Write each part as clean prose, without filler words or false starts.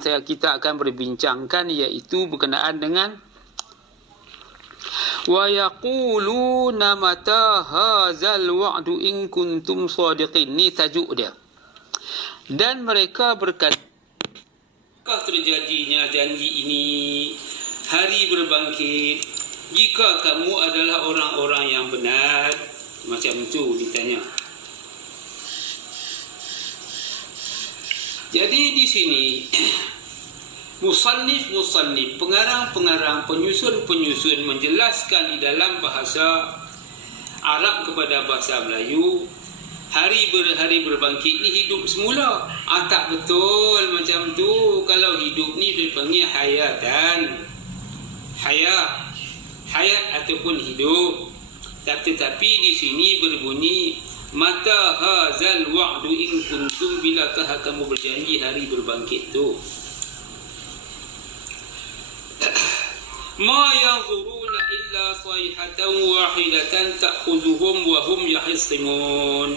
kita akan berbincangkan, iaitu berkenaan dengan wa yaquluna mata hadzal wa'du in kuntum shadiqin. Ni tajuk dia. Dan mereka berkata, apakah terjadinya janji ini, hari berbangkit, jika kamu adalah orang-orang yang benar? Macam tu ditanya. Jadi di sini musannif, pengarang-pengarang, penyusun-penyusun menjelaskan di dalam bahasa Arab kepada bahasa Melayu, hari berbangkit ni hidup semula. Tak betul macam tu. Kalau hidup ni dipanggil hayatan, hayat ataupun hidup. Tetapi di sini berbunyi mata hazal wa'du in kuntum, bilakah kamu berjanji hari berbangkit tu. Ma yanzuruna illa sayhatan wahidatan ta'khuzuhum wa hum yahsimun.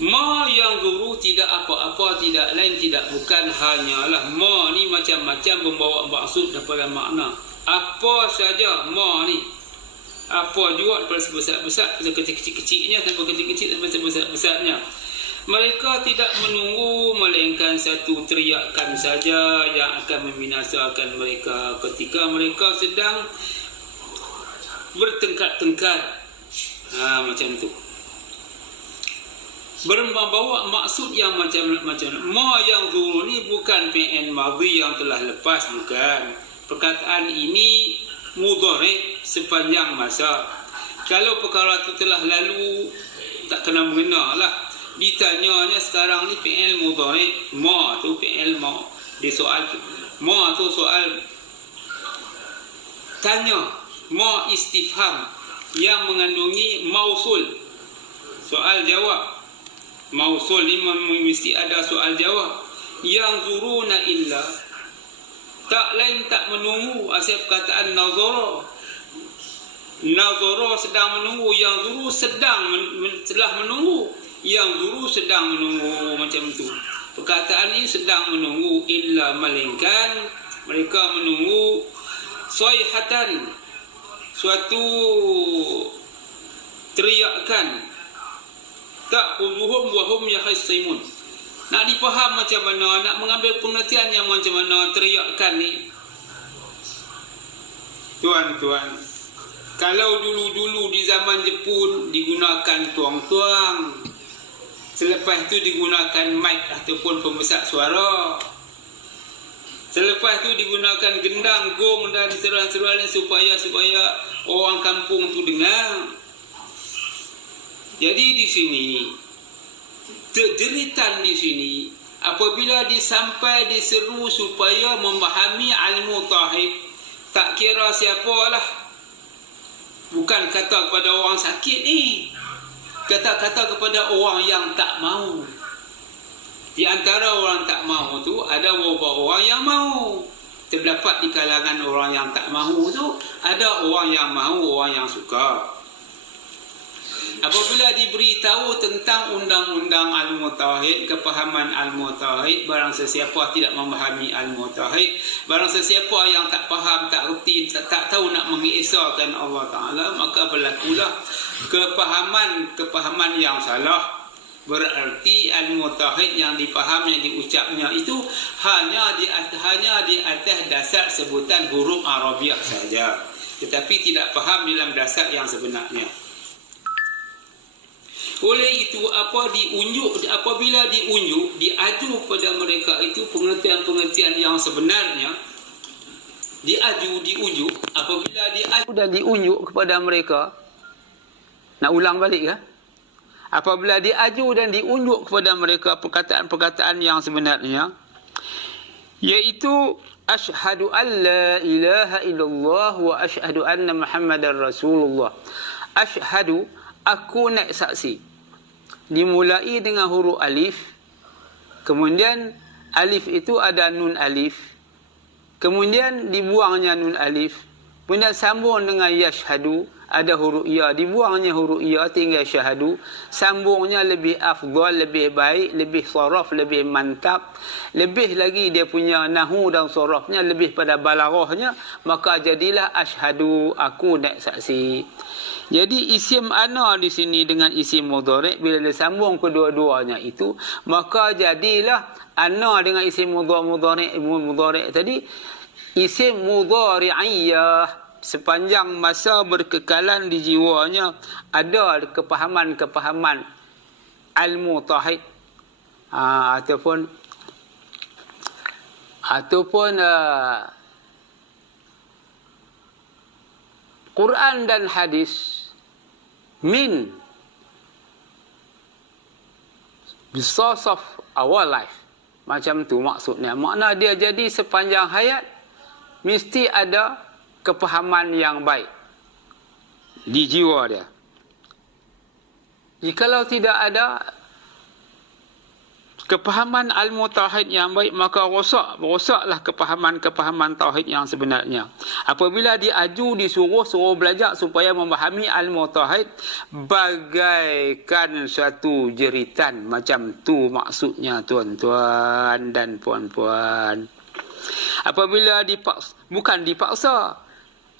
Ma yanzuru, tidak apa-apa, tidak lain, tidak bukan, hanyalah. Ma ni macam-macam membawa maksud daripada makna. Apa saja ma ni. Apa juga daripada sebesar-besar, kecil-kecilnya sampai kecil-kecil sampai sebesar-besarnya. Mereka tidak menunggu melainkan satu teriakan saja yang akan membinasakan mereka ketika mereka sedang bertengkar-tengkar. Macam tu. Membawa maksud yang macam-macam. Ma yang zuru ni bukan fi'il madhi yang telah lepas, bukan. Perkataan ini mudhari' sepanjang masa. Kalau perkara itu telah lalu, tak kena mengena lah. Ditanyanya sekarang ni fi'il mudhari', ma tu fi'il ma. Dia soal ma tu soal tanya, ma istifham yang mengandungi mausul, soal jawab. Mausul ni mesti ada soal jawab. Yang zuruna illa, tak lain tak menunggu. Asal perkataan nazara, nazara sedang menunggu, yang zuru sedang telah menunggu, yang zuru sedang menunggu. Macam tu perkataan ini, sedang menunggu. Illa, melainkan mereka menunggu sayhatan, suatu teriakan, ta'khuzuhum wa hum yahsimun. Nak dipaham macam mana, nak mengambil pengertian yang macam mana teriakan ni. Tuan-tuan, kalau dulu-dulu di zaman Jepun digunakan tuang-tuang, selepas itu digunakan mic ataupun pembesar suara, selepas itu digunakan gendang, gong dan seruan-seruan supaya orang kampung tu dengar. Jadi di sini jeritan di sini, apabila disampai diseru supaya memahami ilmu tauhid, tak kira siapalah, bukan kata kepada orang sakit ni, kata-kata kepada orang yang tak mau. Di antara orang tak mau tu ada beberapa orang yang mau. Terdapat di kalangan orang yang tak mau tu ada orang yang mau, orang yang suka. Apabila diberitahu tentang undang-undang ilmu tauhid, kepahaman ilmu tauhid, barang sesiapa tidak memahami ilmu tauhid, barang sesiapa yang tak faham, tak reti, tak tahu nak mengesahkan Allah Ta'ala, maka berlakulah kepahaman yang salah. Berarti ilmu tauhid yang dipaham, yang diucapnya itu hanya di atas dasar sebutan huruf Arabiah saja, tetapi tidak faham dalam dasar yang sebenarnya. Oleh itu, apabila diunjuk, diaju kepada mereka itu pengertian-pengertian yang sebenarnya, diujuk, apabila diaju dan diunjuk kepada mereka, nak ulang balik ke? Apabila diaju dan diunjuk kepada mereka perkataan-perkataan yang sebenarnya, iaitu asyhadu an la ilaha illallah wa asyhadu anna Muhammadar Rasulullah. Asyhadu, aku nak saksi. Dimulai dengan huruf alif, kemudian alif itu ada nun alif, kemudian dibuangnya nun alif, kemudian sambung dengan yashhadu, ada huruf ya, dibuangnya huruf ya, tinggal syahadu. Sambungnya lebih afdal, lebih baik, lebih saraf, lebih mantap, lebih lagi dia punya nahu dan sarafnya lebih pada balaghahnya, maka jadilah asyhadu, aku nak saksi. Jadi isim ana di sini dengan isim mudhari' bila disambung kedua-duanya itu, maka jadilah ana dengan isim mudhari' tadi isim mudhari'iyah. Sepanjang masa berkekalan di jiwanya ada kepahaman-kepahaman al-mutahid, ataupun Quran dan hadis min bisasaf our life. Macam tu maksudnya. Makna dia jadi sepanjang hayat mesti ada kepahaman yang baik di jiwa dia. Jikalau tidak ada kepahaman al-mutahid yang baik, maka rosaklah kepahaman tauhid yang sebenarnya. Apabila suruh belajar supaya memahami al-mutahid bagaikan suatu jeritan. Macam tu maksudnya tuan-tuan dan puan-puan. Apabila bukan dipaksa,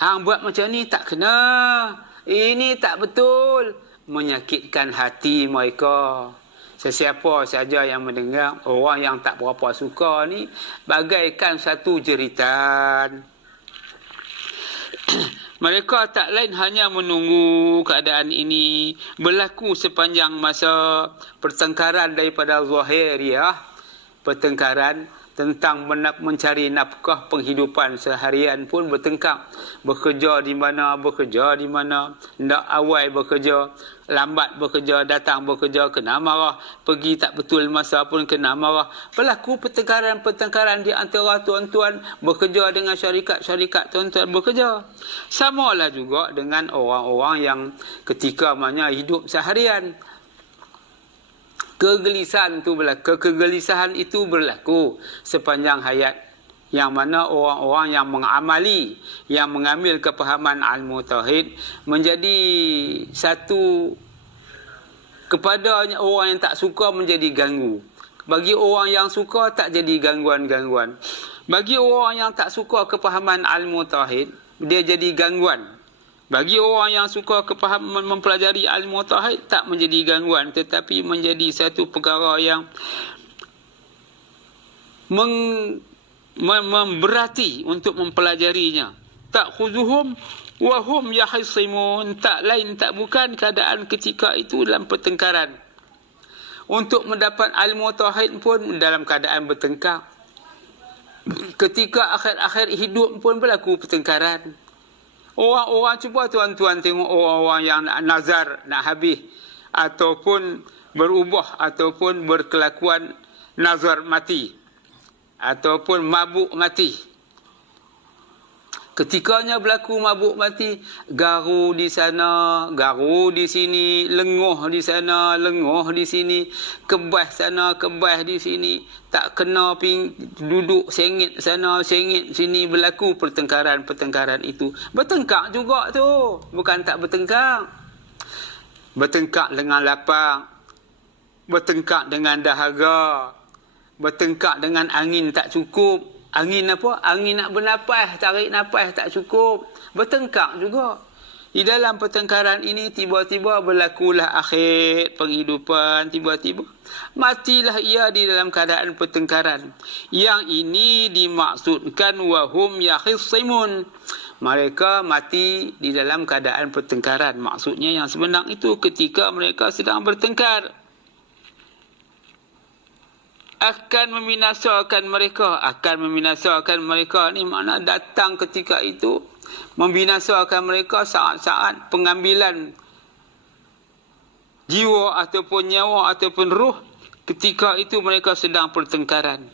hang buat macam ni tak kena, ini tak betul, menyakitkan hati mereka. Sesiapa saja yang mendengar, orang yang tak berapa suka ni, bagaikan satu jeritan. Mereka tak lain hanya menunggu keadaan ini berlaku sepanjang masa. Pertengkaran daripada zahiriah, pertengkaran tentang mencari nafkah penghidupan seharian pun bertengkar. Bekerja di mana, hendak awal bekerja, lambat bekerja, datang bekerja, kena marah. Pergi tak betul masa pun kena marah. Berlaku pertengkaran di antara tuan-tuan bekerja dengan syarikat tuan-tuan bekerja. Samalah juga dengan orang-orang yang ketika mana hidup seharian. Kegelisahan itu berlaku sepanjang hayat, yang mana orang-orang yang mengamali, yang mengambil kepahaman al-mutahid menjadi satu, kepada orang yang tak suka menjadi ganggu. Bagi orang yang suka tak jadi gangguan-gangguan. Bagi orang yang tak suka kepahaman al-mutahid, dia jadi gangguan. Bagi orang yang suka kepahaman mempelajari al-mutahid tak menjadi gangguan, tetapi menjadi satu perkara yang memberati untuk mempelajarinya. Tak khuzuhum wa hum yahsimun, tak lain tak bukan keadaan ketika itu dalam pertengkaran. Untuk mendapat al-mutahid pun dalam keadaan bertengkar. Ketika akhir-akhir hidup pun berlaku pertengkaran. Orang-orang, cuba tuan-tuan tengok orang-orang yang nak nazar, nak habis, ataupun berubah, ataupun berkelakuan nazar mati, ataupun mabuk mati. Ketikanya berlaku mabuk mati, garu di sana, garu di sini, lenguh di sana, lenguh di sini, kebas sana, kebas di sini, tak kena duduk sengit sana, sengit sini, berlaku pertengkaran itu. Bertengkar juga tu, bukan tak bertengkar. Bertengkar dengan lapang, bertengkar dengan dahaga, bertengkar dengan angin tak cukup. Angin apa? Angin nak bernapas, tarik napas tak cukup. Bertengkar juga. Di dalam pertengkaran ini tiba-tiba berlakulah akhir penghidupan, tiba-tiba matilah ia di dalam keadaan pertengkaran. Yang ini dimaksudkan wahum yakhisimun. Mereka mati di dalam keadaan pertengkaran. Maksudnya yang sebenar itu ketika mereka sedang bertengkar. Akan membinasakan mereka ni makna datang ketika itu membinasakan mereka saat-saat pengambilan jiwa ataupun nyawa ataupun ruh, ketika itu mereka sedang pertengkaran.